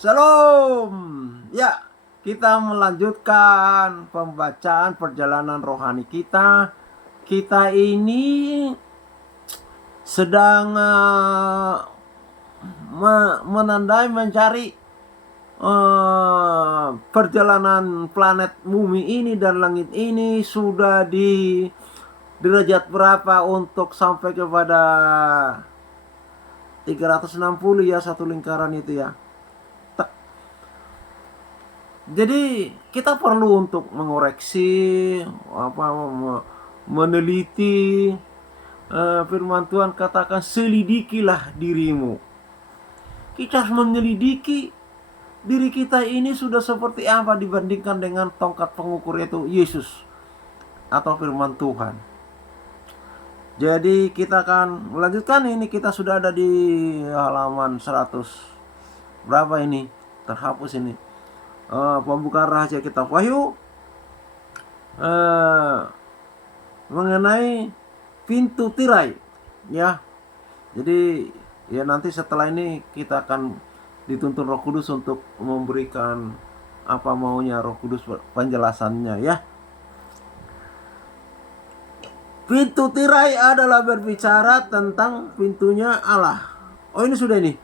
Shalom. Ya, kita melanjutkan pembacaan perjalanan rohani kita. Kita ini sedang menandai mencari perjalanan planet bumi ini dan langit ini sudah di derajat berapa untuk sampai kepada 360 ya, satu lingkaran itu ya. Jadi kita perlu untuk mengoreksi, meneliti. Firman Tuhan katakan, selidikilah dirimu. Kita harus menyelidiki diri kita ini sudah seperti apa dibandingkan dengan tongkat pengukur itu Yesus atau firman Tuhan. Jadi kita akan melanjutkan ini. Kita sudah ada di halaman 100 berapa ini, terhapus ini. Pembukaan rahasia kitab Wahyu mengenai pintu tirai ya. Jadi ya nanti setelah ini kita akan dituntun Roh Kudus untuk memberikan apa maunya Roh Kudus penjelasannya ya. Pintu tirai adalah berbicara tentang pintunya Allah. Oh, ini sudah ini.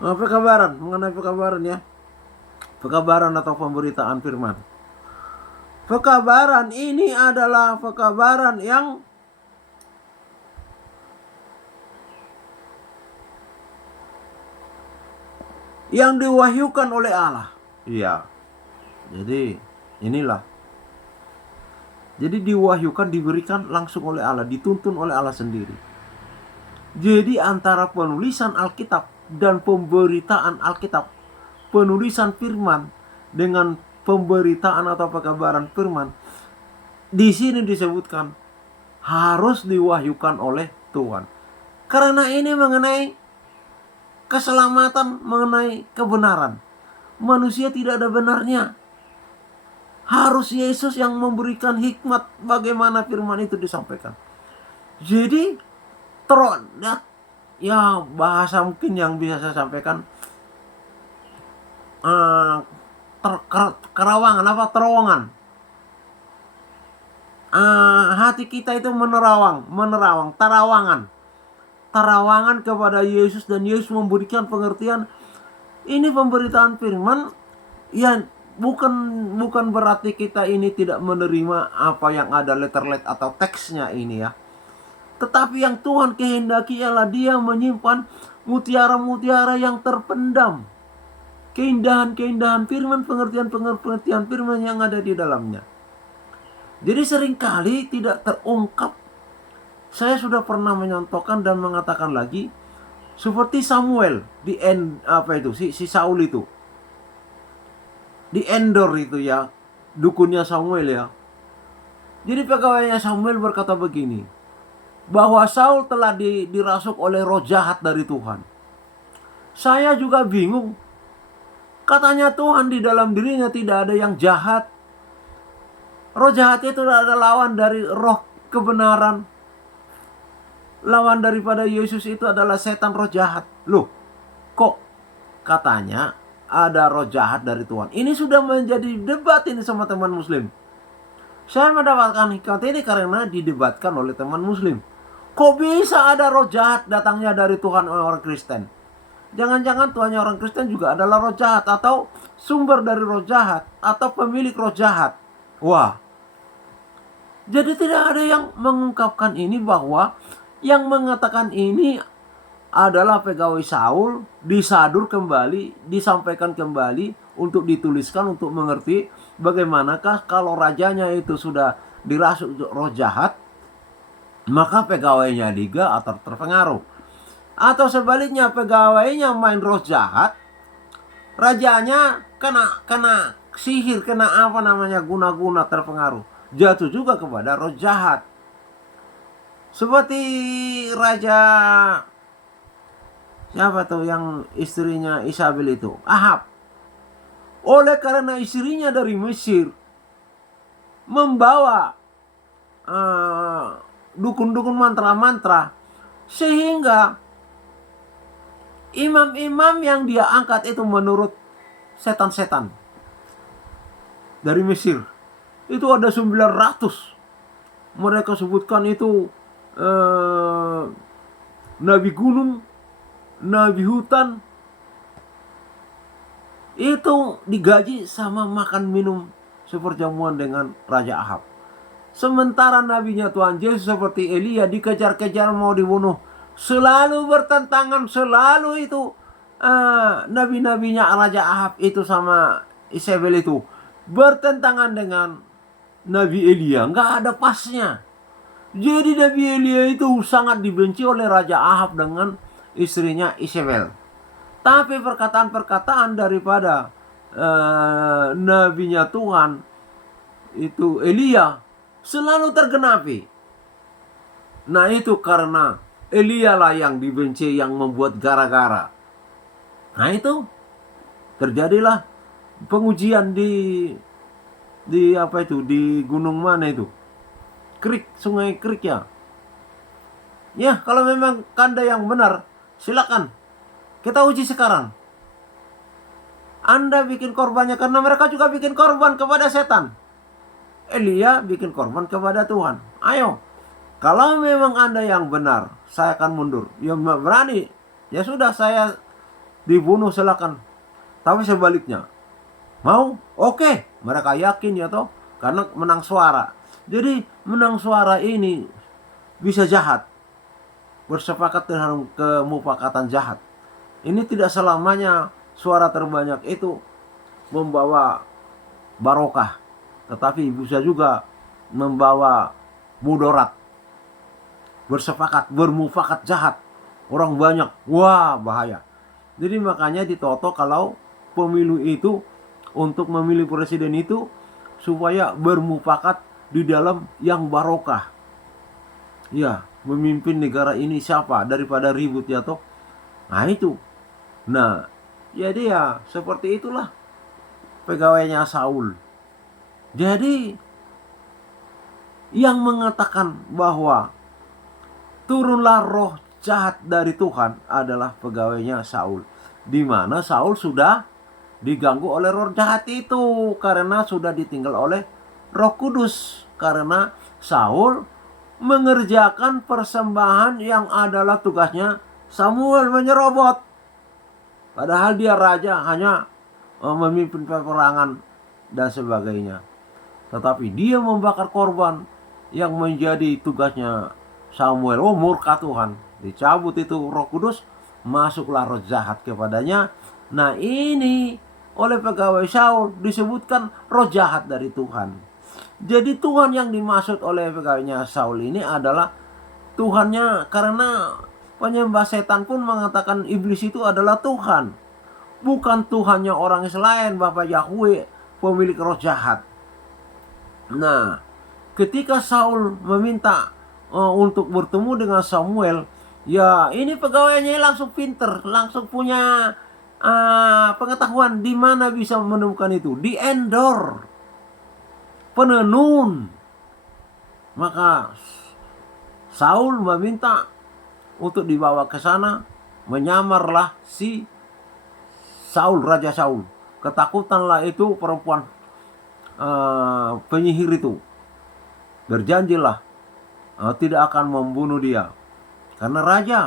Pekabaran, mengenai pekabaran ya. Pekabaran atau pemberitaan firman. Pekabaran ini adalah pekabaran yang diwahyukan oleh Allah. Iya. Jadi inilah. Jadi diwahyukan, diberikan langsung oleh Allah, dituntun oleh Allah sendiri. Jadi antara penulisan Alkitab dan pemberitaan Alkitab, penulisan firman dengan pemberitaan atau pekabaran firman, di sini disebutkan harus diwahyukan oleh Tuhan. Karena ini mengenai keselamatan, mengenai kebenaran. Manusia tidak ada benarnya. Harus Yesus yang memberikan hikmat bagaimana firman itu disampaikan. Jadi ya bahasa mungkin yang bisa saya sampaikan, terowongan. Hati kita itu terawangan kepada Yesus, dan Yesus memberikan pengertian. Ini pemberitaan firman ya, bukan berarti kita ini tidak menerima apa yang ada letterlet atau teksnya ini ya. Tetapi yang Tuhan kehendaki ialah Dia menyimpan mutiara-mutiara yang terpendam, keindahan-keindahan firman, pengertian firman yang ada di dalamnya. Jadi seringkali tidak terungkap. Saya sudah pernah menyontohkan dan mengatakan lagi, seperti Samuel di si Saul itu, di Endor itu ya, dukunnya Samuel ya. Jadi pegawainya Samuel berkata begini, bahwa Saul telah dirasuk oleh roh jahat dari Tuhan. Saya juga bingung. Katanya Tuhan di dalam dirinya tidak ada yang jahat. Roh jahat itu adalah lawan dari roh kebenaran. Lawan daripada Yesus itu adalah setan, roh jahat. Loh, kok katanya ada roh jahat dari Tuhan? Ini sudah menjadi debat ini sama teman Muslim. Saya mendapatkan hikmat ini karena didebatkan oleh teman Muslim. Kok bisa ada roh jahat datangnya dari Tuhan orang Kristen? Jangan-jangan Tuhannya orang Kristen juga adalah roh jahat, atau sumber dari roh jahat, atau pemilik roh jahat. Wah. Jadi tidak ada yang mengungkapkan ini, bahwa yang mengatakan ini adalah pegawai Saul, disadur kembali, disampaikan kembali untuk dituliskan, untuk mengerti bagaimanakah kalau rajanya itu sudah dirasuk roh jahat, maka pegawainya liga atau terpengaruh. Atau sebaliknya, pegawainya main roh jahat, rajanya kena sihir, kena guna-guna terpengaruh, jatuh juga kepada roh jahat. Seperti raja siapa tuh yang istrinya Isabel itu, Ahab. Oleh karena istrinya dari Mesir membawa dukun-dukun mantra-mantra, sehingga Imam-imam yang dia angkat itu menurut setan-setan dari Mesir. Itu ada 900. Mereka sebutkan itu nabi gunung, nabi hutan. Itu digaji sama makan minum seperjamuan dengan Raja Ahab. Sementara nabinya Tuhan Yesus seperti Elia dikejar-kejar mau dibunuh. Selalu bertentangan, selalu itu nabi-nabinya Raja Ahab itu sama Isabel itu bertentangan dengan Nabi Elia. Nggak ada pasnya. Jadi Nabi Elia itu sangat dibenci oleh Raja Ahab dengan istrinya Isabel. Tapi perkataan-perkataan daripada nabinya Tuhan itu Elia selalu tergenapi. Nah itu karena Elia lah yang dibenci, yang membuat gara-gara. Nah itu terjadilah pengujian di apa itu, di gunung mana itu, sungai Krik ya. Ya kalau memang Anda yang benar, silakan kita uji sekarang. Anda bikin korbannya karena mereka juga bikin korban kepada setan. Elia bikin korban kepada Tuhan. Ayo, kalau memang Anda yang benar, saya akan mundur. Ya berani, ya sudah saya dibunuh silakan. Tapi sebaliknya, mau? Oke. Mereka yakin ya toh, karena menang suara. Jadi menang suara ini bisa jahat. Bersepakat dengan kemufakatan jahat. Ini tidak selamanya suara terbanyak itu membawa barokah, tetapi bisa juga membawa mudarat. Bersepakat, bermufakat jahat. Orang banyak, wah bahaya. Jadi makanya ditoto kalau pemilu itu, untuk memilih presiden itu supaya bermufakat di dalam yang barokah. Ya, memimpin negara ini siapa daripada ribut ya toh. Nah itu. Nah, jadi ya seperti itulah pegawainya Saul. Jadi yang mengatakan bahwa turunlah roh jahat dari Tuhan adalah pegawainya Saul. Di mana Saul sudah diganggu oleh roh jahat itu karena sudah ditinggal oleh Roh Kudus. Karena Saul mengerjakan persembahan yang adalah tugasnya Samuel menyerobot. Padahal dia raja, hanya memimpin peperangan dan sebagainya. Tetapi dia membakar korban yang menjadi tugasnya Samuel. Oh, murka Tuhan. Dicabut itu Roh Kudus, masuklah roh jahat kepadanya. Nah ini oleh pegawai Saul disebutkan roh jahat dari Tuhan. Jadi Tuhan yang dimaksud oleh pegawainya Saul ini adalah Tuhannya, karena penyembah setan pun mengatakan iblis itu adalah Tuhan. Bukan Tuhannya orang Israel, Bapak Yahweh, pemilik roh jahat. Nah, ketika Saul meminta untuk bertemu dengan Samuel, ya ini pegawainya langsung pinter, langsung punya pengetahuan di mana bisa menemukan itu. Di Endor, penenun. Maka Saul meminta untuk dibawa ke sana. Menyamarlah si Saul, Raja Saul. Ketakutanlah itu perempuan penyihir itu. Berjanjilah tidak akan membunuh dia. Karena raja.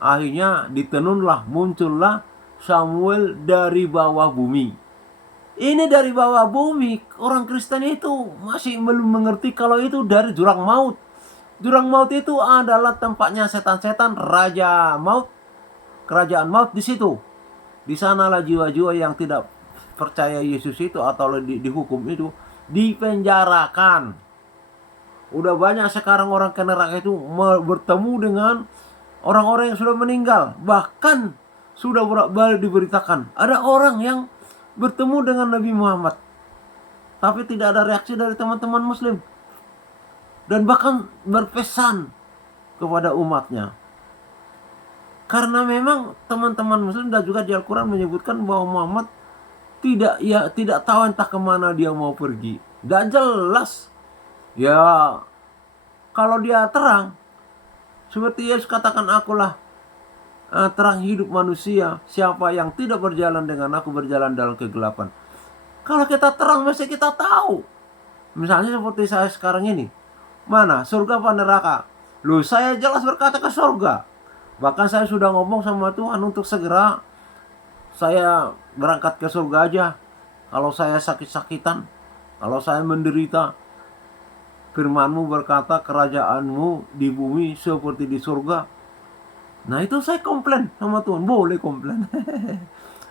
Akhirnya ditenunlah, muncullah Samuel dari bawah bumi. Ini dari bawah bumi. Orang Kristen itu masih belum mengerti kalau itu dari jurang maut. Jurang maut itu adalah tempatnya setan-setan, raja maut, kerajaan maut di situ. Di sanalah jiwa-jiwa yang tidak percaya Yesus itu atau dihukum itu dipenjarakan. Udah banyak sekarang orang ke neraka itu bertemu dengan orang-orang yang sudah meninggal. Bahkan sudah bolak-balik diberitakan ada orang yang bertemu dengan Nabi Muhammad, tapi tidak ada reaksi dari teman-teman Muslim. Dan bahkan berpesan kepada umatnya. Karena memang teman-teman Muslim dan juga di Al-Quran menyebutkan bahwa Muhammad tidak tahu entah kemana dia mau pergi. Dan jelas. Ya, kalau dia terang, seperti Yesus katakan, akulah terang hidup manusia. Siapa yang tidak berjalan dengan aku berjalan dalam kegelapan. Kalau kita terang mesti kita tahu. Misalnya seperti saya sekarang ini. Mana surga apa neraka? Loh, saya jelas berkata ke surga. Bahkan saya sudah ngomong sama Tuhan untuk segera saya berangkat ke surga aja. Kalau saya sakit-sakitan, kalau saya menderita, firman-Mu berkata kerajaanmu di bumi seperti di surga. Nah itu saya komplain sama Tuhan. Boleh komplain.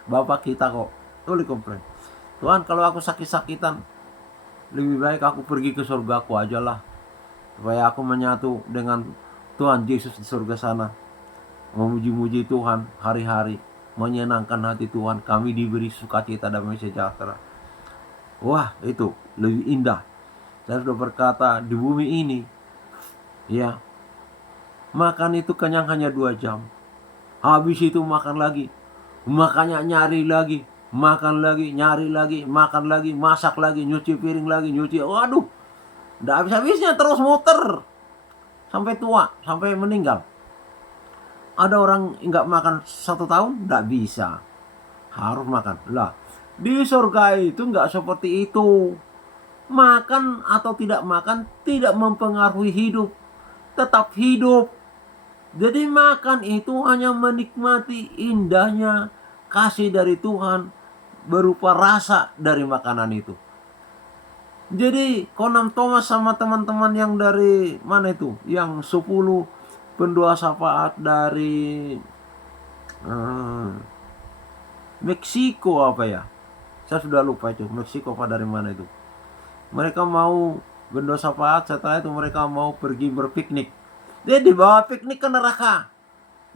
Bapak kita kok. Boleh komplain. Tuhan, kalau aku sakit-sakitan, lebih baik aku pergi ke surgaku aja lah. Supaya aku menyatu dengan Tuhan Yesus di surga sana. Memuji-muji Tuhan hari-hari. Menyenangkan hati Tuhan. Kami diberi sukacita damai sejahtera. Wah, itu lebih indah. Saya sudah berkata di bumi ini, ya, makan itu kenyang hanya 2 jam. Habis itu makan lagi. Makanya nyari lagi. Makan lagi, nyari lagi, makan lagi, masak lagi, nyuci piring lagi, waduh, nggak habis-habisnya, terus muter sampai tua, sampai meninggal. Ada orang nggak makan 1 tahun, nggak bisa, harus makan lah. Di surga itu nggak seperti itu. Makan atau tidak makan tidak mempengaruhi hidup, tetap hidup. Jadi makan itu hanya menikmati indahnya kasih dari Tuhan berupa rasa dari makanan itu. Jadi Konam Thomas sama teman-teman yang dari mana itu, yang 10 pendua syafaat dari Meksiko apa ya, saya sudah lupa itu, Meksiko apa dari mana itu. Mereka mau pendua syafaat, setelah itu mereka mau pergi berpiknik. Dia dibawa piknik ke neraka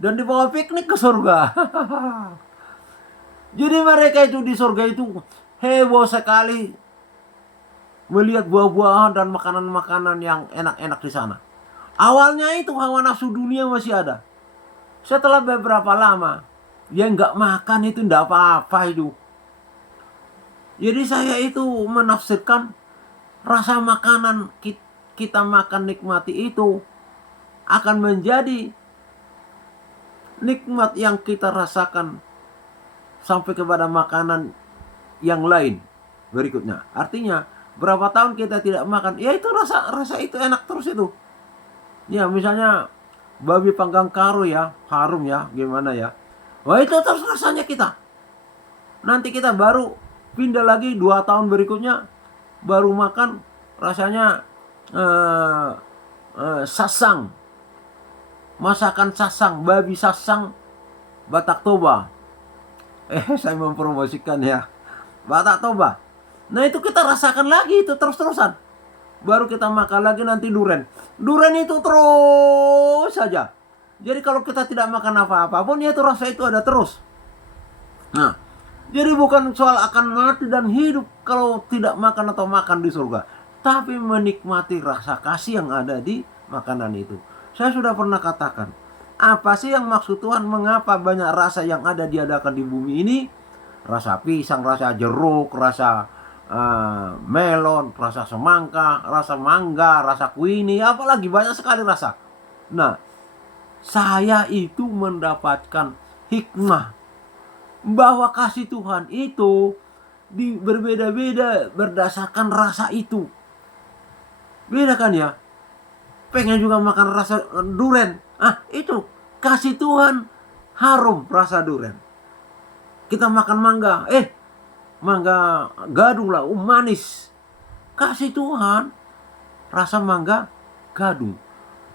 dan dibawa piknik ke surga. Jadi mereka itu di surga itu heboh sekali melihat buah-buahan dan makanan-makanan yang enak-enak di sana. Awalnya itu hawa nafsu dunia masih ada. Setelah beberapa lama, ya nggak makan itu nggak apa-apa itu. Jadi saya itu menafsirkan rasa makanan kita makan nikmati itu akan menjadi nikmat yang kita rasakan sampai kepada makanan yang lain berikutnya. Artinya berapa tahun kita tidak makan, ya itu rasa itu enak terus itu. Ya misalnya babi panggang karo ya, harum ya, gimana ya. Wah itu terus rasanya kita. Nanti kita baru pindah lagi 2 tahun berikutnya baru makan rasanya sasang. Masakan sasang, babi sasang Batak Toba. Saya mempromosikan ya, Batak Toba. Nah itu kita rasakan lagi itu terus-terusan. Baru kita makan lagi nanti duren. Duren itu terus saja. Jadi kalau kita tidak makan apa-apa pun ya itu rasa itu ada terus. Nah, jadi bukan soal akan mati dan hidup kalau tidak makan atau makan di surga, tapi menikmati rasa kasih yang ada di makanan itu. Saya sudah pernah katakan, apa sih yang maksud Tuhan mengapa banyak rasa yang ada diadakan di bumi ini? Rasa pisang, rasa jeruk, rasa melon, rasa semangka, rasa mangga, rasa kuini, apalagi banyak sekali rasa. Nah, saya itu mendapatkan hikmah bahwa kasih Tuhan itu berbeda-beda berdasarkan rasa itu. Beda kan ya? Pengen juga makan rasa duren. Itu kasih Tuhan harum rasa duren. Kita makan mangga, mangga gadung lah, manis. Kasih Tuhan rasa mangga gadung.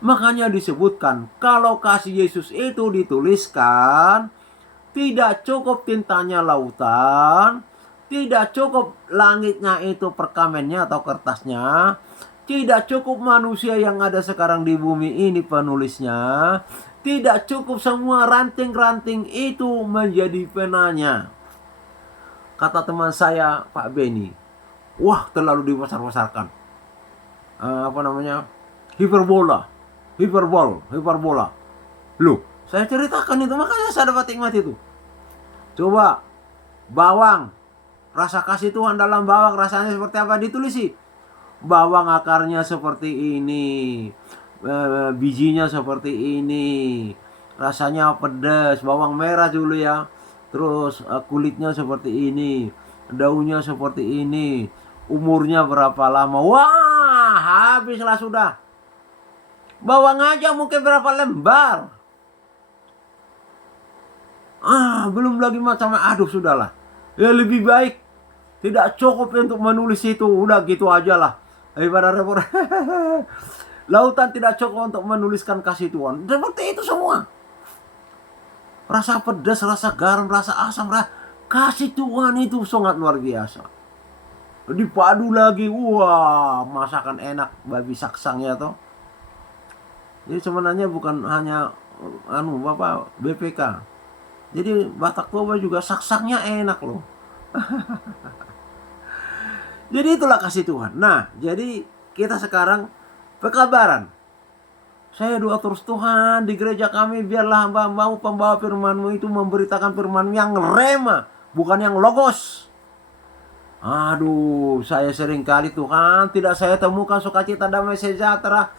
Makanya disebutkan kalau kasih Yesus itu dituliskan, tidak cukup tintanya lautan, tidak cukup langitnya itu perkamennya atau kertasnya, tidak cukup manusia yang ada sekarang di bumi ini penulisnya, tidak cukup semua ranting-ranting itu menjadi penanya. Kata teman saya Pak Beni, wah terlalu dibesar-besarkan. Hiperbola. Loh, saya ceritakan itu, makanya saya dapat hikmat itu. Coba bawang, rasa kasih Tuhan dalam bawang rasanya seperti apa, ditulisi. Bawang akarnya seperti ini, bijinya seperti ini, rasanya pedas, bawang merah dulu ya. Terus kulitnya seperti ini, daunnya seperti ini, umurnya berapa lama. Wah, habislah sudah. Bawang aja mungkin berapa lembar. Belum lagi macam, aduh sudahlah. Ya lebih baik tidak cukup untuk menulis itu, udah gitu aja lah. Daripada repot. Lautan tidak cukup untuk menuliskan kasih Tuhan. Seperti itu semua. Rasa pedas, rasa garam, rasa asam, kasih Tuhan itu sangat luar biasa. Dipadu lagi, wah, masakan enak babi saksangnya toh. Jadi sebenarnya bukan hanya Bapak BPK. Jadi Batak Toba juga saksangnya enak loh. Jadi itulah kasih Tuhan. Nah, jadi kita sekarang pekabaran. Saya doa terus, Tuhan di gereja kami biarlah hamba-Mu pembawa firman-Mu itu memberitakan firman yang rema, bukan yang logos. Aduh, saya sering kali Tuhan tidak saya temukan sukacita damai sejahtera.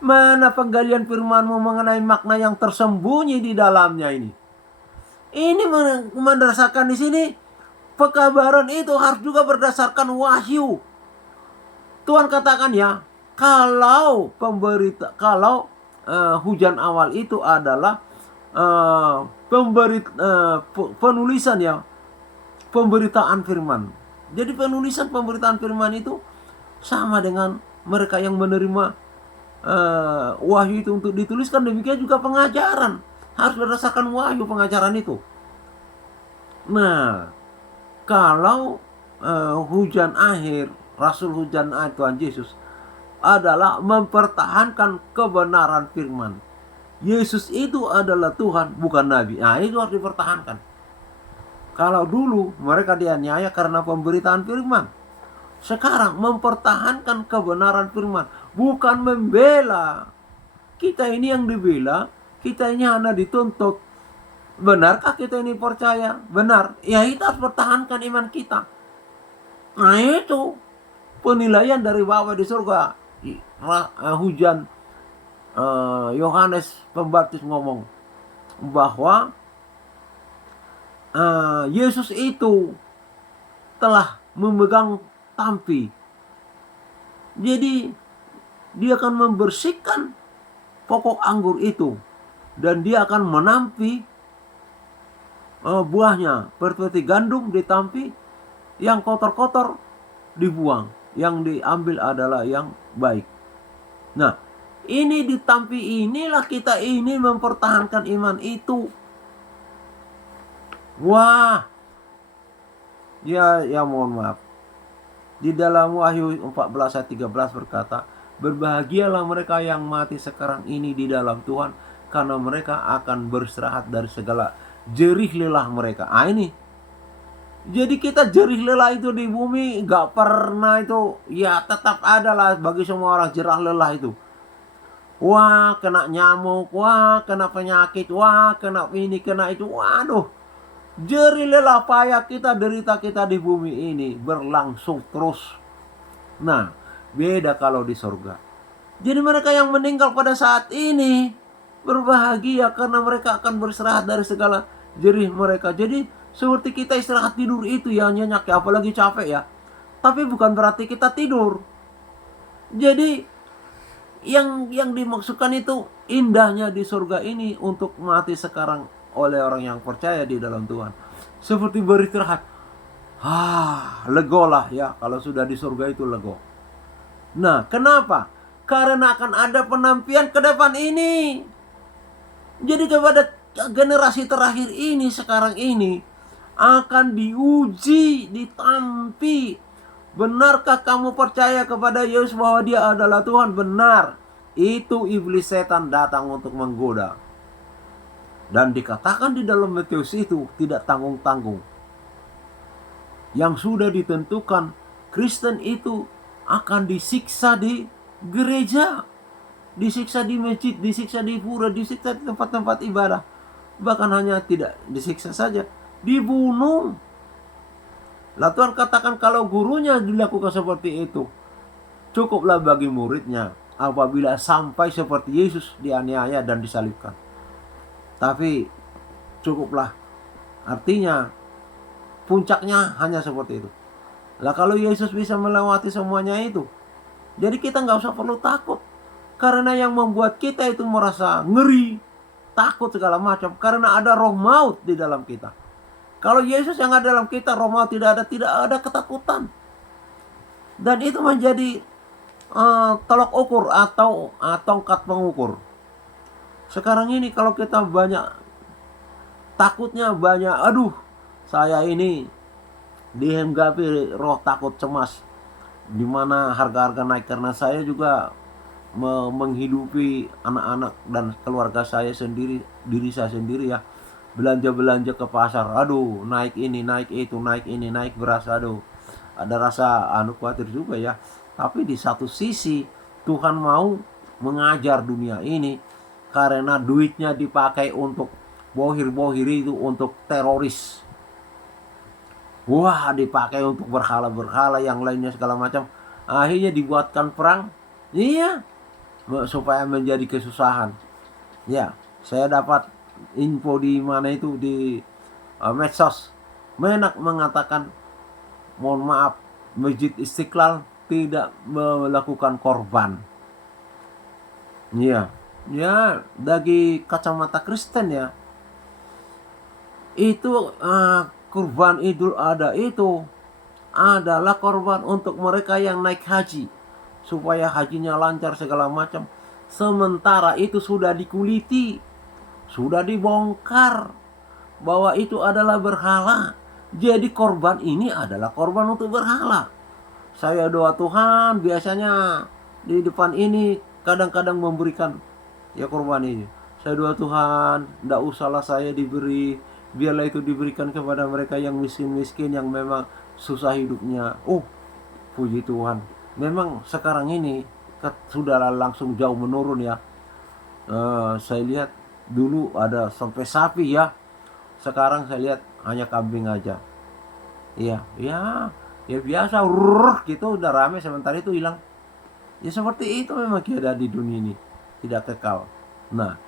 Mana penggalian firman-Mu mengenai makna yang tersembunyi di dalamnya ini? Ini mendasarkan di sini pekabaran itu harus juga berdasarkan wahyu. Tuhan katakan ya, kalau hujan awal itu adalah penulisan ya, pemberitaan firman. Jadi penulisan pemberitaan firman itu sama dengan mereka yang menerima wahyu itu untuk dituliskan. Demikian juga pengajaran harus berdasarkan wahyu pengajaran itu. Nah, kalau hujan akhir, Rasul hujan akhir Tuhan Yesus adalah mempertahankan kebenaran firman. Yesus itu adalah Tuhan, bukan Nabi. Nah, itu harus dipertahankan. Kalau dulu mereka dianiaya karena pemberitaan firman. Sekarang mempertahankan kebenaran firman, bukan membela. Kita ini yang dibela, kita ini hanya dituntut. Benarkah kita ini percaya? Benar. Ya, kita harus pertahankan iman kita. Nah, itu penilaian dari Bapa di surga. Hujan Yohanes Pembaptis ngomong bahwa Yesus itu telah memegang tampi. Jadi dia akan membersihkan pokok anggur itu dan dia akan menampi buahnya seperti gandum ditampi, yang kotor-kotor dibuang, yang diambil adalah yang baik. Nah, ini ditampi, inilah kita ini mempertahankan iman itu. Wah, ya mohon maaf. Di dalam Wahyu 14 ayat 13 berkata, berbahagialah mereka yang mati sekarang ini di dalam Tuhan, karena mereka akan beristirahat dari segala jerih lelah mereka. Ini. Jadi kita jerih lelah itu di bumi gak pernah itu, ya tetap ada lah bagi semua orang jerah lelah itu. Wah, kena nyamuk, wah, kena penyakit, wah, kena ini, kena itu. Waduh, jerih lelah payah kita, derita kita di bumi ini berlangsung terus. Nah, beda kalau di surga. Jadi mereka yang meninggal pada saat ini berbahagia karena mereka akan beristirahat dari segala jerih mereka. Jadi seperti kita istirahat tidur itu ya, nyenyak ya, apalagi capek ya. Tapi bukan berarti kita tidur. Jadi yang dimaksudkan itu indahnya di surga ini untuk mati sekarang oleh orang yang percaya di dalam Tuhan. Seperti beristirahat. Legolah ya, kalau sudah di surga itu lego. Nah, kenapa? Karena akan ada penampian ke depan ini. Jadi kepada generasi terakhir ini, sekarang ini akan diuji, ditampi. Benarkah kamu percaya kepada Yesus bahwa dia adalah Tuhan? Benar. Itu iblis setan datang untuk menggoda. Dan dikatakan di dalam Matius itu tidak tanggung-tanggung. Yang sudah ditentukan Kristen itu akan disiksa di gereja, disiksa di masjid, disiksa di pura, disiksa di tempat-tempat ibadah. Bahkan hanya tidak disiksa saja, dibunuh. Lah Tuhan katakan kalau gurunya dilakukan seperti itu, cukuplah bagi muridnya apabila sampai seperti Yesus dianiaya dan disalibkan. Tapi cukuplah. Artinya puncaknya hanya seperti itu. Lah kalau Yesus bisa melewati semuanya itu, jadi kita nggak usah perlu takut. Karena yang membuat kita itu merasa ngeri, takut segala macam, karena ada roh maut di dalam kita. Kalau Yesus yang ada dalam kita, roh maut tidak ada ketakutan. Dan itu menjadi tolok ukur atau tongkat pengukur. Sekarang ini kalau kita banyak takutnya, banyak aduh saya ini dihinggapi roh takut cemas, dimana harga-harga naik, karena saya juga menghidupi anak-anak dan keluarga saya sendiri, diri saya sendiri ya. Belanja ke pasar, aduh naik ini, naik itu, naik ini, naik beras, aduh ada rasa khawatir juga ya. Tapi di satu sisi Tuhan mau mengajar dunia ini, karena duitnya dipakai untuk bohir-bohir itu, untuk teroris. Wah, dipakai untuk berhala-berhala yang lainnya segala macam. Akhirnya dibuatkan perang. Iya, supaya menjadi kesusahan. Ya, saya dapat info di mana itu, di medsos. Menak mengatakan, mohon maaf, Masjid Istiqlal tidak melakukan korban. Iya, ya dari kacamata Kristen ya, itu kurban Idul Adha itu adalah korban untuk mereka yang naik haji, supaya hajinya lancar segala macam. Sementara itu sudah dikuliti, sudah dibongkar bahwa itu adalah berhala. Jadi korban ini adalah korban untuk berhala. Saya doa Tuhan biasanya di depan ini kadang-kadang memberikan ya korban ini. Saya doa Tuhan, tidak usahlah saya diberi, biarlah itu diberikan kepada mereka yang miskin-miskin, yang memang susah hidupnya. Puji Tuhan. Memang sekarang ini sudah langsung jauh menurun ya. Saya lihat dulu ada sampai sapi ya. Sekarang saya lihat hanya kambing aja. Iya, ya biasa, gitu udah rame, sementara itu hilang. Ya seperti itu memang ada di dunia ini, tidak kekal. Nah,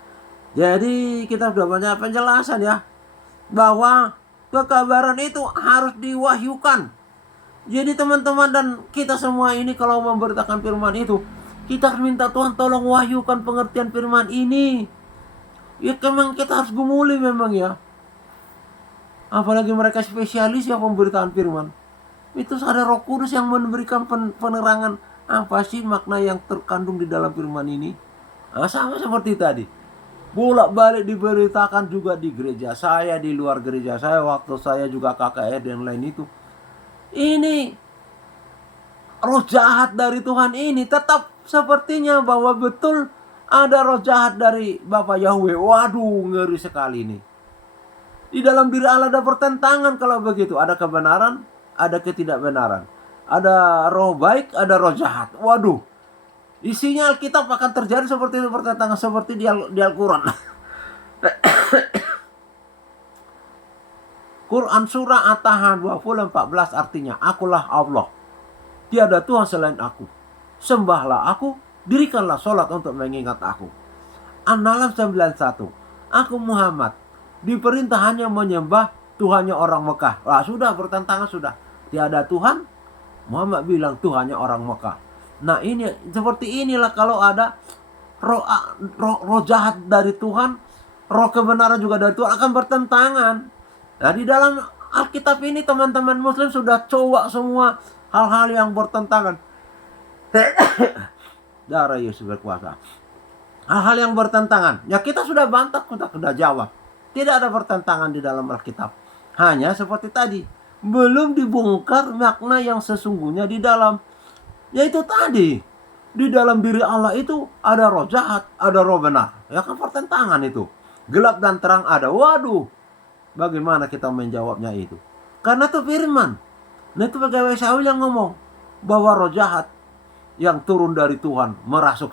jadi kita sudah banyak penjelasan ya, bahwa kekabaran itu harus diwahyukan. Jadi teman-teman dan kita semua ini kalau memberitakan firman itu, kita harus minta Tuhan tolong wahyukan pengertian firman ini. Ya memang kita harus gumuli memang ya. Apalagi mereka spesialis ya pemberitaan firman. Itu ada Roh Kudus yang memberikan penerangan apa sih makna yang terkandung di dalam firman ini. Sama seperti tadi, bolak-balik diberitakan juga di gereja saya, di luar gereja saya, waktu saya juga KKR dan lain itu. Ini roh jahat dari Tuhan ini tetap sepertinya bahwa betul ada roh jahat dari Bapa Yahweh. Waduh, ngeri sekali ini. Di dalam diri Allah ada pertentangan kalau begitu. Ada kebenaran, ada ketidakbenaran. Ada roh baik, ada roh jahat. Waduh. Isinya Alkitab akan terjadi seperti itu, pertentangan seperti di Al-Quran. Quran surah At-Taha 20:14 artinya, akulah Allah. Tiada Tuhan selain aku. Sembahlah aku, dirikanlah sholat untuk mengingat aku. An-Nahl 91. Aku Muhammad diperintah hanya menyembah Tuhannya orang Mekah. Sudah bertentangan sudah. Tiada Tuhan. Muhammad bilang Tuhannya orang Mekah. Nah ini seperti inilah kalau ada roh jahat dari Tuhan, roh kebenaran juga dari Tuhan akan bertentangan. Nah di dalam Alkitab ini teman-teman Muslim sudah coba semua hal-hal yang bertentangan. Darah Yesus berkuasa. Hal-hal yang bertentangan. Ya kita sudah bantah, kita sudah jawab. Tidak ada pertentangan di dalam Alkitab. Hanya seperti tadi, belum dibongkar makna yang sesungguhnya di dalam. Yaitu tadi, di dalam diri Allah itu ada roh jahat, ada roh benar. Ya kan pertentangan itu. Gelap dan terang ada. Waduh, bagaimana kita menjawabnya itu? Karena itu firman. Nah itu pegawai Saul yang ngomong bahwa roh jahat yang turun dari Tuhan merasuk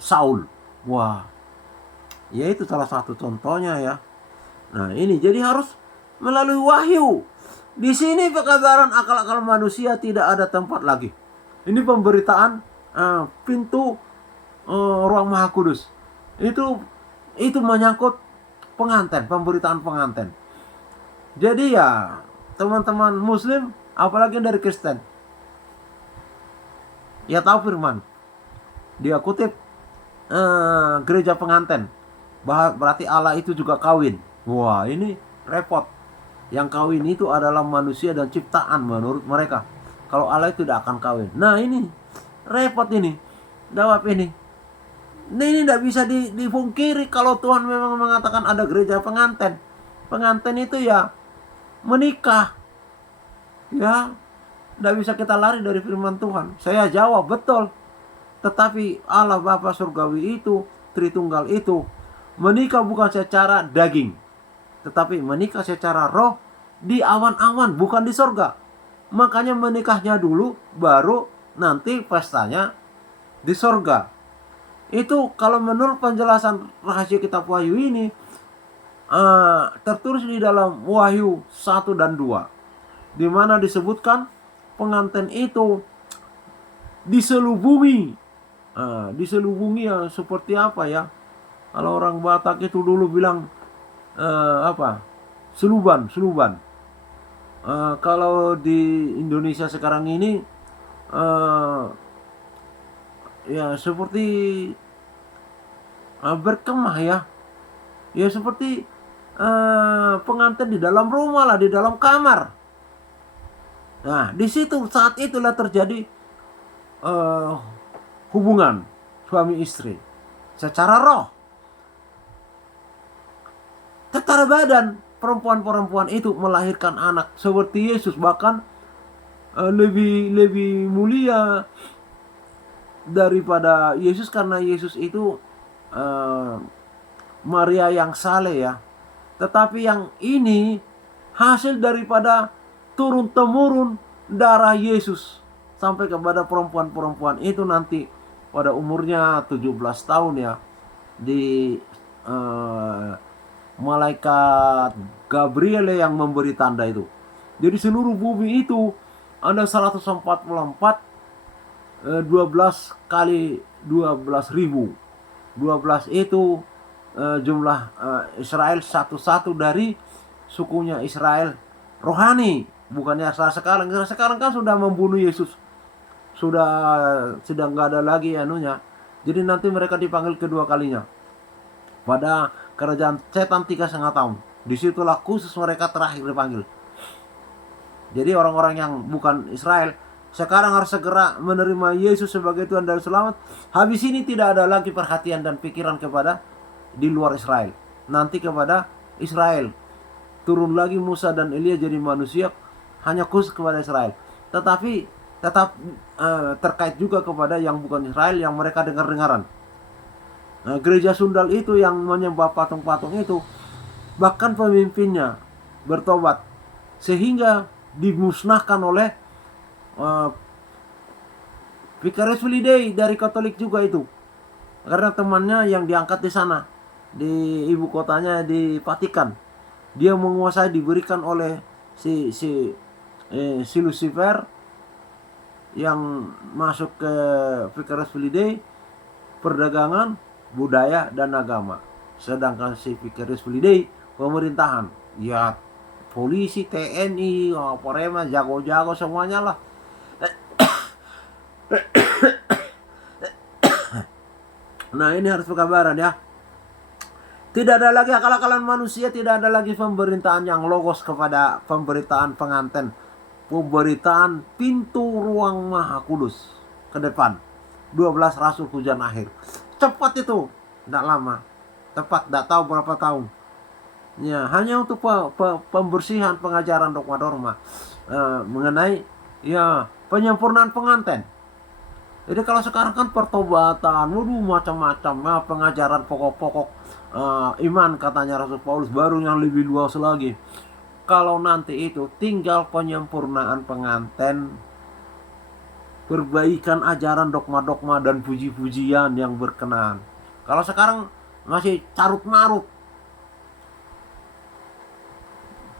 Saul. Wah, ya itu salah satu contohnya ya. Nah ini jadi harus melalui wahyu. Di sini pekabaran akal-akal manusia tidak ada tempat lagi. Ini pemberitaan pintu ruang Maha Kudus. Itu menyangkut pengantin, pemberitaan pengantin. Jadi ya teman-teman Muslim, apalagi dari Kristen, ya tahu firman. Dia kutip gereja pengantin, berarti Allah itu juga kawin. Wah, ini repot. Yang kawin itu adalah manusia dan ciptaan menurut mereka. Kalau Allah itu tidak akan kawin. Nah ini repot ini. Jawab ini. Ini tidak bisa dipungkiri kalau Tuhan memang mengatakan ada gereja pengantin. Pengantin itu ya menikah. Ya, tidak bisa kita lari dari firman Tuhan. Saya jawab betul. Tetapi Allah Bapa Surgawi itu, Tritunggal itu, menikah bukan secara daging, tetapi menikah secara roh di awan-awan, bukan di sorga. Makanya menikahnya dulu, baru nanti pestanya di sorga. Itu kalau menurut penjelasan rahasia kitab Wahyu ini, tertulis di dalam Wahyu 1 dan 2, di mana disebutkan pengantin itu diselubungi. Diselubungi ya seperti apa ya? Kalau orang Batak itu dulu bilang seluban. Kalau di Indonesia sekarang ini ya seperti berkemah ya. Ya seperti pengantin di dalam rumah lah, di dalam kamar. Nah, di situ saat itulah terjadi hubungan suami istri secara roh. Secara badan perempuan-perempuan itu melahirkan anak seperti Yesus, bahkan lebih mulia daripada Yesus, karena Yesus itu Maria yang saleh ya. Tetapi yang ini hasil daripada turun-temurun darah Yesus sampai kepada perempuan-perempuan itu nanti pada umurnya 17 tahun ya, di malaikat Gabriel yang memberi tanda itu. Jadi seluruh bumi itu ada 144, 12 kali 12.000. 12 itu jumlah Israel, satu-satu dari sukunya Israel rohani, bukannya sekarang. Sekarang kan sudah membunuh Yesus, sudah nggak ada lagi anunya. Jadi nanti mereka dipanggil kedua kalinya pada kerajaan setan 3,5 tahun. Disitulah khusus mereka terakhir dipanggil. Jadi orang-orang yang bukan Israel sekarang harus segera menerima Yesus sebagai Tuhan dan Selamat. Habis ini tidak ada lagi perhatian dan pikiran kepada di luar Israel. Nanti kepada Israel. Turun lagi Musa dan Elia jadi manusia, hanya khusus kepada Israel. Tetapi tetap terkait juga kepada yang bukan Israel, yang mereka dengar-dengaran. Nah, gereja Sundal itu yang menyembah patung-patung itu, bahkan pemimpinnya bertobat sehingga dimusnahkan oleh Vicarious Fidei dari Katolik juga itu, karena temannya yang diangkat di sana, di ibu kotanya di Vatikan, dia menguasai, diberikan oleh si Lucifer yang masuk ke Vicarious Fidei perdagangan, budaya dan agama, sedangkan si Vicarious Fidei pemerintahan, ya polisi, TNI, Polrema, jago-jago semuanya lah. Nah ini harus pekabaran ya. Tidak ada lagi akal-akalan manusia, tidak ada lagi pemberitaan yang logos kepada pemberitaan pengantin. Pemberitaan pintu ruang Maha Kudus ke depan. 12 Rasul Hujan Akhir. Cepat itu, tidak lama. Tepat, tidak tahu berapa tahun. Ya, hanya untuk pembersihan pengajaran dogma-dogma mengenai ya penyempurnaan pengantin. Jadi kalau sekarang kan pertobatan, macam-macam ya, pengajaran pokok-pokok iman katanya Rasul Paulus, baru yang lebih luas lagi. Kalau nanti itu tinggal penyempurnaan pengantin, perbaikan ajaran dogma-dogma dan puji-pujian yang berkenan. Kalau sekarang masih carut-marut.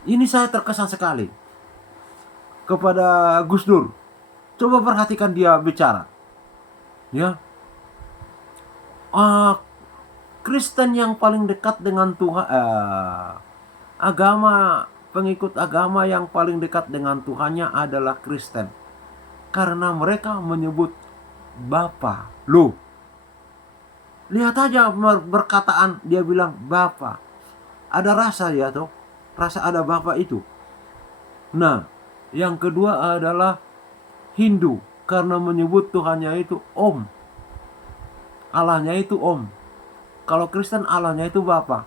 Ini saya terkesan sekali kepada Gus Dur. Coba perhatikan dia bicara. Ya, Kristen yang paling dekat dengan Tuhan, pengikut agama yang paling dekat dengan Tuhannya adalah Kristen. Karena mereka menyebut Bapa. Loh, lihat aja perkataan dia bilang Bapa. Ada rasa ya toh, rasa ada Bapa itu. Nah, yang kedua adalah Hindu, karena menyebut Tuhannya itu Om. Allahnya itu Om. Kalau Kristen Allahnya itu Bapa.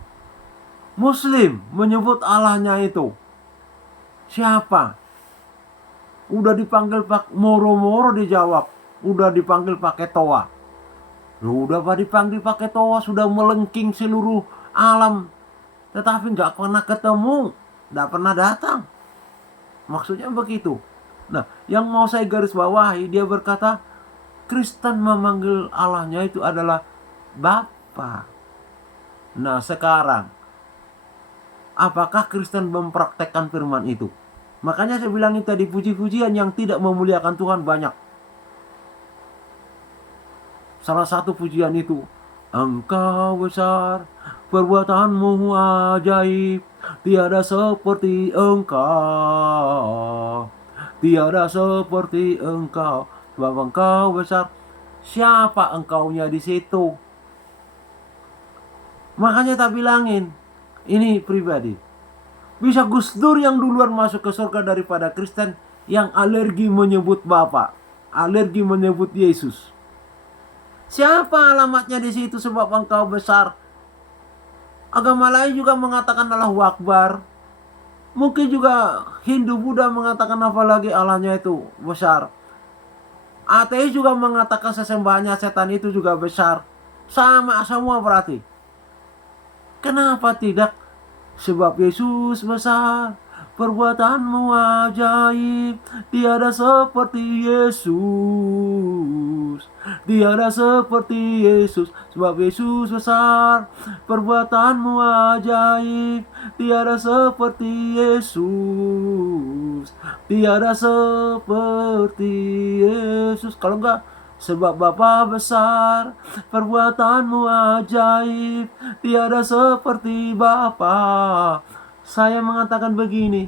Muslim menyebut Allahnya itu siapa? Udah dipanggil moro-moro dijawab. Udah dipanggil pakai toa. Udah dipanggil pakai toa, sudah melengking seluruh alam. Tetapi nggak pernah ketemu, nggak pernah datang. Maksudnya begitu. Nah, yang mau saya garis bawahi, dia berkata Kristen memanggil Allahnya itu adalah Bapa. Nah, sekarang apakah Kristen mempraktekkan firman itu? Makanya saya bilang tadi, puji-pujian yang tidak memuliakan Tuhan banyak. Salah satu pujian itu, Engkau besar, perbuatanmu ajaib, tiada seperti Engkau. Tiada seperti Engkau, sebab Engkau besar. Siapa engkaunya di situ? Makanya tak bilangin, ini pribadi. Bisa Gus Dur yang duluan masuk ke surga daripada Kristen yang alergi menyebut Bapa, alergi menyebut Yesus. Siapa alamatnya di situ, sebab Engkau besar. Agama lain juga mengatakan Allahu Akbar. Mungkin juga Hindu Buddha mengatakan apalagi Allahnya itu besar. Ateis juga mengatakan sesembahannya setan itu juga besar. Sama semua berarti. Kenapa tidak? Sebab Yesus besar, perbuatanmu ajaib, tiada seperti Yesus. Tiada seperti Yesus, sebab Yesus besar, perbuatanmu ajaib, tiada seperti Yesus. Tiada seperti Yesus. Kalau enggak, sebab Bapa besar, perbuatanmu ajaib, tiada seperti Bapa. Saya mengatakan begini,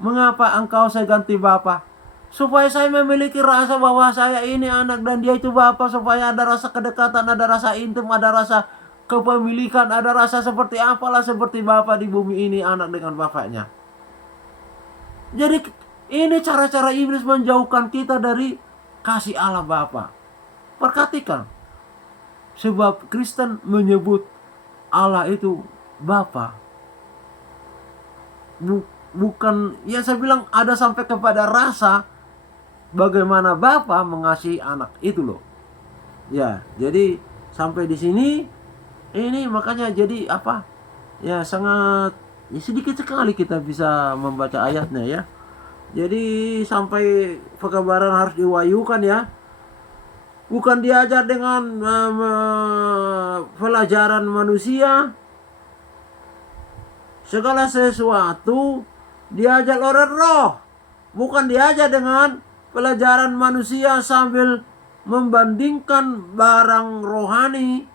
mengapa engkau saya ganti Bapa? Supaya saya memiliki rasa bahwa saya ini anak dan dia itu Bapa, supaya ada rasa kedekatan, ada rasa intim, ada rasa kepemilikan, ada rasa seperti apalah seperti Bapa di bumi ini, anak dengan bapaknya. Jadi ini cara-cara iblis menjauhkan kita dari kasih Allah Bapa. Perhatikan, sebab Kristen menyebut Allah itu Bapa. Bukan, ya saya bilang ada sampai kepada rasa bagaimana Bapa mengasihi anak itu loh. Ya, jadi sampai di sini ini makanya jadi apa? Ya sangat sedikit sekali kita bisa membaca ayatnya ya. Jadi sampai pekabaran harus diwahyukan ya. Bukan diajar dengan pelajaran manusia. Segala sesuatu diajar oleh Roh. Bukan diajar dengan pelajaran manusia sambil membandingkan barang rohani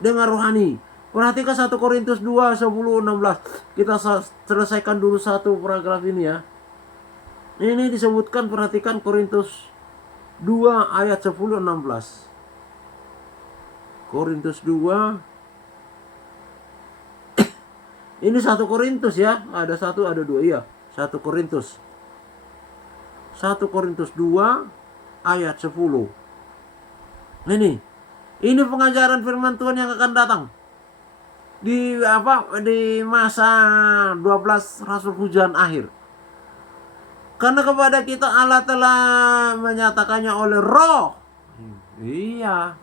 dengan rohani. Perhatikan 1 Korintus 2, 10, 16. Kita selesaikan dulu satu paragraf ini ya. Ini disebutkan, perhatikan Korintus 2 ayat 10, 16. Korintus 2. Ini 1 Korintus ya. Ada 1, ada 2. Iya, 1 Korintus. 1 Korintus 2 ayat 10. Ini pengajaran firman Tuhan yang akan datang. Di masa 12 Rasul Hujan akhir. Karena kepada kita Allah telah menyatakannya oleh Roh. Iya.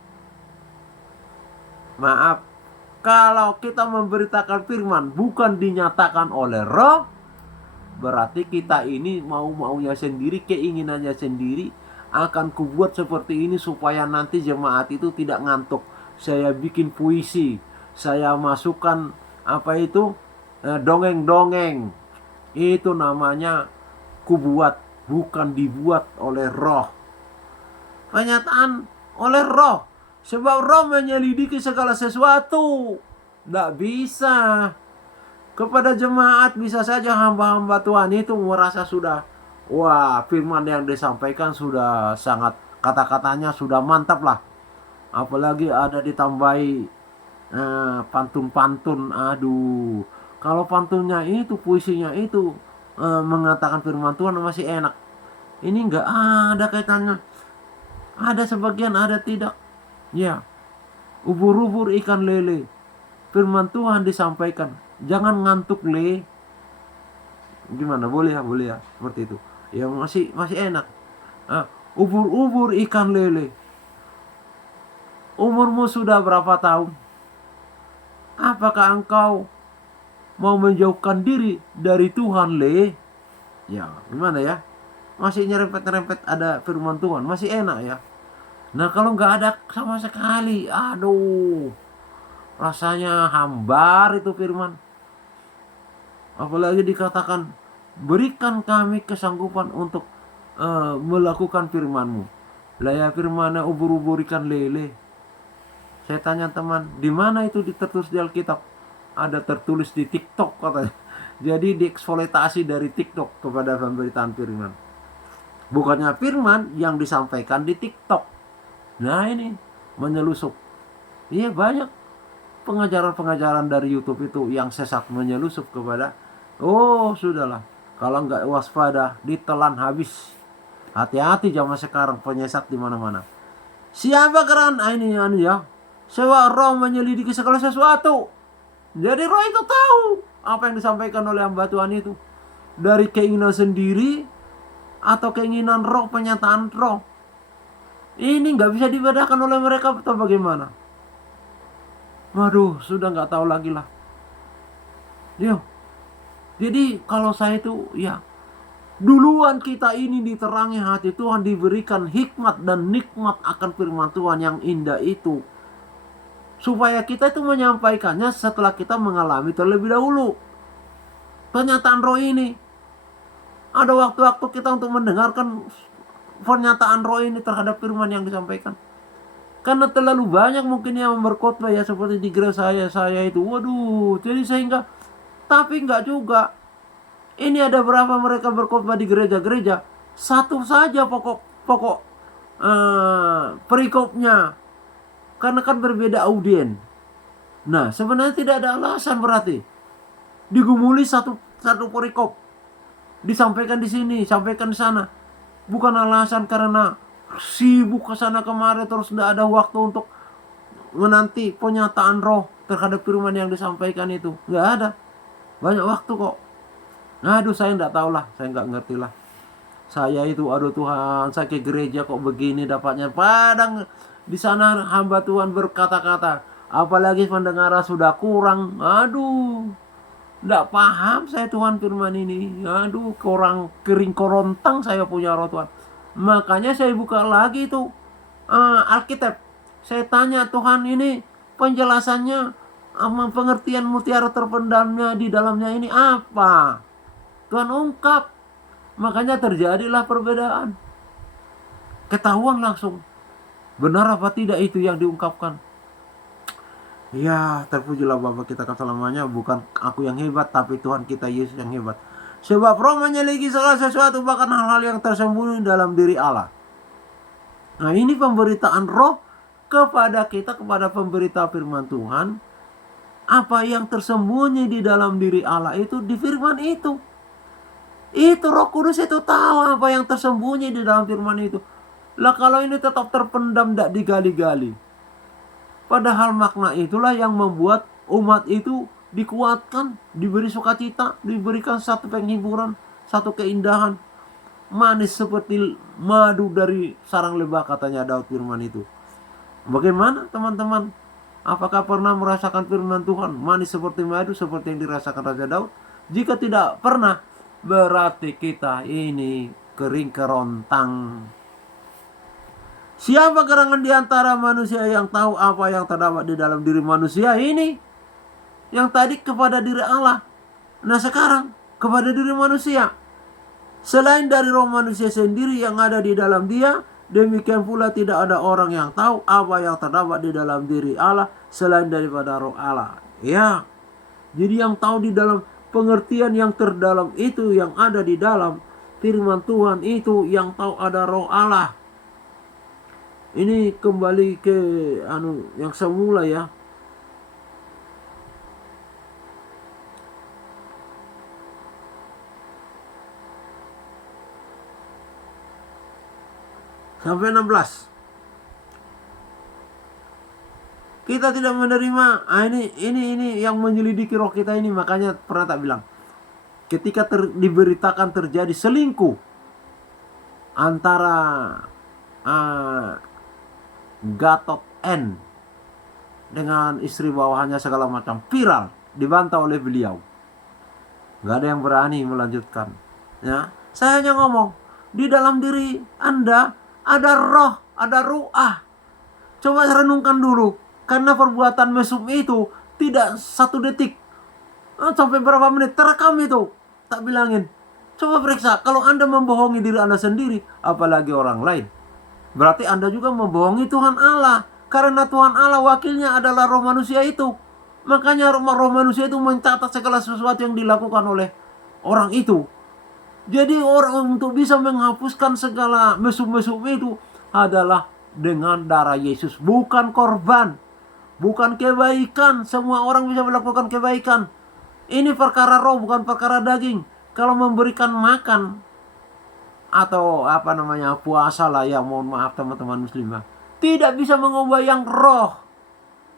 Maaf, kalau kita memberitakan firman bukan dinyatakan oleh Roh, berarti kita ini mau-maunya sendiri, keinginannya sendiri. Akan kubuat seperti ini supaya nanti jemaat itu tidak ngantuk. Saya bikin puisi, saya masukkan dongeng-dongeng. Itu namanya kubuat, bukan dibuat oleh Roh. Pernyataan oleh Roh. Sebab roh menyelidiki segala sesuatu. Tidak bisa. Kepada jemaat bisa saja hamba-hamba Tuhan itu merasa sudah, wah, firman yang disampaikan sudah sangat, kata-katanya sudah mantap lah. Apalagi ada ditambahi pantun-pantun. Aduh, kalau pantunnya itu, puisinya itu mengatakan firman Tuhan masih enak. Ini enggak ada kaitannya. Ada sebagian, ada tidak. Ya, ubur-ubur ikan lele. Firman Tuhan disampaikan. Jangan ngantuk le. Gimana? Boleh ya, seperti itu. Ya masih enak. Ubur-ubur ikan lele. Umurmu sudah berapa tahun? Apakah engkau mau menjauhkan diri dari Tuhan le? Ya, gimana ya? Masih nyerempet-nyerempet ada firman Tuhan, masih enak ya. Nah, kalau nggak ada sama sekali, aduh, rasanya hambar itu firman. Apalagi dikatakan, berikan kami kesanggupan untuk melakukan firman-Mu. Lah ya, firman-Nya ubur-ubur ikan lele. Saya tanya teman, di mana itu tertulis di Alkitab? Ada tertulis di TikTok katanya. Jadi dieksploitasi dari TikTok kepada pemberitaan firman. Bukannya firman yang disampaikan di TikTok. Nah ini menyelusup. Iya, banyak pengajaran-pengajaran dari YouTube itu yang sesat menyelusup kepada, oh sudahlah, kalau nggak waspada ditelan habis. Hati-hati zaman sekarang, penyesat di mana-mana. Siapa keran ini ya? Sewa roh menyelidiki segala sesuatu. Jadi roh itu tahu apa yang disampaikan oleh hamba Tuhan itu. Dari keinginan sendiri atau keinginan roh, penyataan roh. Ini nggak bisa dibedakan oleh mereka atau bagaimana? Waduh, sudah nggak tahu lagi lah. Yo. Jadi kalau saya itu ya, duluan kita ini diterangi hati Tuhan, diberikan hikmat dan nikmat akan firman Tuhan yang indah itu. Supaya kita itu menyampaikannya setelah kita mengalami terlebih dahulu penyataan roh ini. Ada waktu-waktu kita untuk mendengarkan pernyataan roh ini terhadap firman yang disampaikan. Karena terlalu banyak mungkin yang berkhotbah ya, seperti di gereja saya itu. Waduh, jadi sehingga, tapi enggak juga. Ini ada berapa mereka berkhotbah di gereja-gereja, satu saja pokok perikopnya. Karena kan berbeda audien. Nah, sebenarnya tidak ada alasan berarti. Digumuli satu perikop. Disampaikan di sini, sampaikan di sana. Bukan alasan karena sibuk ke sana kemari terus tidak ada waktu untuk menanti penyataan roh terhadap firman yang disampaikan itu. Nggak ada. Banyak waktu kok. Aduh, saya nggak tahu lah. Saya nggak ngerti lah. Saya itu, aduh Tuhan, saya ke gereja kok begini dapatnya. Padang di sana hamba Tuhan berkata-kata, apalagi pendengaran sudah kurang. Aduh, nggak paham saya Tuhan firman ini. Aduh, kurang kering korontang saya punya roh Tuhan. Makanya saya buka lagi itu Alkitab. Saya tanya Tuhan, ini penjelasannya, pengertian mutiara terpendamnya di dalamnya ini apa? Tuhan ungkap. Makanya terjadilah perbedaan. Ketahuan langsung. Benar apa tidak itu yang diungkapkan. Ya, terpujilah Bapa kita selamanya. Bukan aku yang hebat, tapi Tuhan kita Yesus yang hebat. Sebab roh menyelidiki segala sesuatu, bahkan hal-hal yang tersembunyi dalam diri Allah. Nah, ini pemberitaan roh kepada kita, kepada pemberita firman Tuhan. Apa yang tersembunyi di dalam diri Allah itu di firman itu. Itu Roh Kudus itu tahu apa yang tersembunyi di dalam firman itu. Lah kalau ini tetap terpendam, tidak digali-gali. Padahal makna itulah yang membuat umat itu dikuatkan, diberi sukacita, diberikan satu penghiburan, satu keindahan. Manis seperti madu dari sarang lebah, katanya Daud firman itu. Bagaimana teman-teman? Apakah pernah merasakan firman Tuhan manis seperti madu seperti yang dirasakan Raja Daud? Jika tidak pernah, berarti kita ini kering kerontang. Siapa gerangan di antara manusia yang tahu apa yang terdapat di dalam diri manusia ini? Yang tadi kepada diri Allah. Nah sekarang kepada diri manusia. Selain dari roh manusia sendiri yang ada di dalam dia, Demikian pula tidak ada orang yang tahu apa yang terdapat di dalam diri Allah selain daripada roh Allah. Ya, jadi yang tahu di dalam pengertian yang terdalam itu, yang ada di dalam firman Tuhan itu, yang tahu ada roh Allah. Ini kembali ke yang semula ya. Sampai 16. Kita tidak menerima. Ini yang menyelidiki roh kita ini. Makanya pernah tak bilang, ketika diberitakan terjadi selingkuh antara Gatot N dengan istri bawahannya segala macam, viral, dibantah oleh beliau, nggak ada yang berani melanjutkan. Ya, saya hanya ngomong, di dalam diri Anda ada roh, ada ruah. Coba renungkan dulu, karena perbuatan mesum itu tidak 1 detik, sampai berapa menit terekam itu. Tak bilangin. Coba periksa, kalau Anda membohongi diri Anda sendiri, apalagi orang lain, berarti Anda juga membohongi Tuhan Allah. Karena Tuhan Allah wakilnya adalah roh manusia itu. Makanya roh manusia itu mencatat segala sesuatu yang dilakukan oleh orang itu. Jadi orang untuk bisa menghapuskan segala mesum-mesum itu adalah dengan darah Yesus. Bukan korban, bukan kebaikan. Semua orang bisa melakukan kebaikan. Ini perkara roh, bukan perkara daging. Kalau memberikan makan atau puasa lah ya, mohon maaf teman-teman muslimah, tidak bisa mengubah yang roh.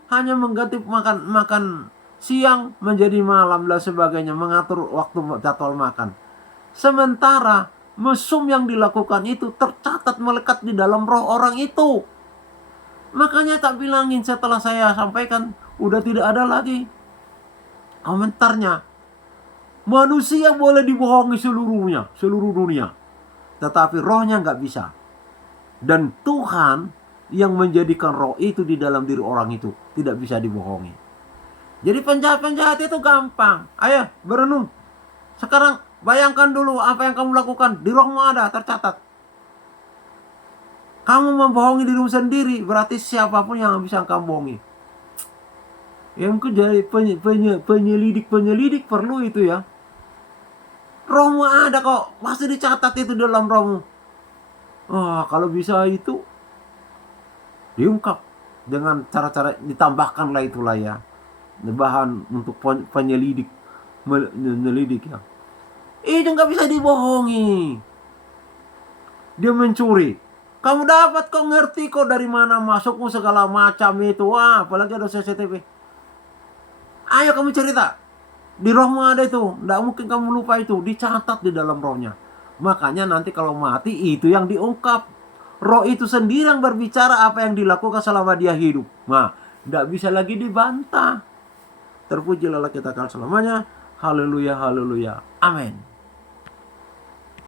Hanya mengganti makan siang menjadi malam dan sebagainya, mengatur waktu jadwal makan. Sementara mesum yang dilakukan itu tercatat melekat di dalam roh orang itu. Makanya tak bilangin setelah saya sampaikan, udah tidak ada lagi komentarnya. Manusia boleh dibohongi seluruh dunia, tetapi rohnya nggak bisa. Dan Tuhan yang menjadikan roh itu di dalam diri orang itu tidak bisa dibohongi. Jadi penjahat-penjahat itu gampang. Ayo berenung. Sekarang bayangkan dulu apa yang kamu lakukan. Di rohmu ada tercatat. Kamu membohongi dirimu sendiri, berarti siapapun yang bisa kamu bohongi. Yang jadi penyelidik perlu itu ya. Rohmu ada kok, pasti dicatat itu dalam rohmu. Kalau bisa itu diungkap dengan cara-cara, ditambahkanlah itulah ya, bahan untuk penyelidik ya. Itu nggak bisa dibohongi. Dia mencuri, kamu dapat kok, ngerti kok dari mana masukmu segala macam itu. Apalagi ada CCTV. Ayo kamu cerita, di rohmu ada itu, nggak mungkin kamu lupa itu, dicatat di dalam rohnya. Makanya nanti kalau mati itu yang diungkap. Roh itu sendiri yang berbicara apa yang dilakukan selama dia hidup. Nggak bisa lagi dibantah. Terpujilah kita selamanya. Haleluya, haleluya. Amin.